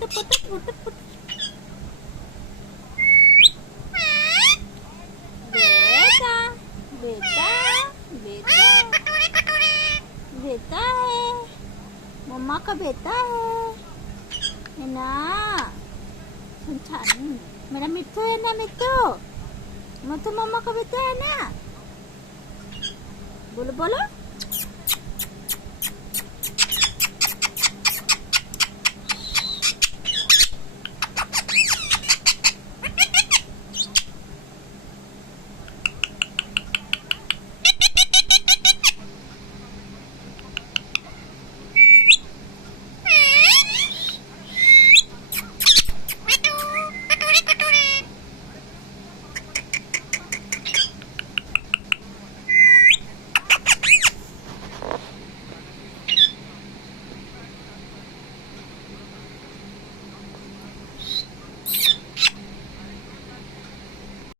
Put put put put बेटा बेटा बेटा बेटा है, मम्मा का बेटा है ना। छन मेरा मिट्ठू है ना, मिट्ठू मिट्ठू मम्मा का बेटा है ना। बोलो बोलो।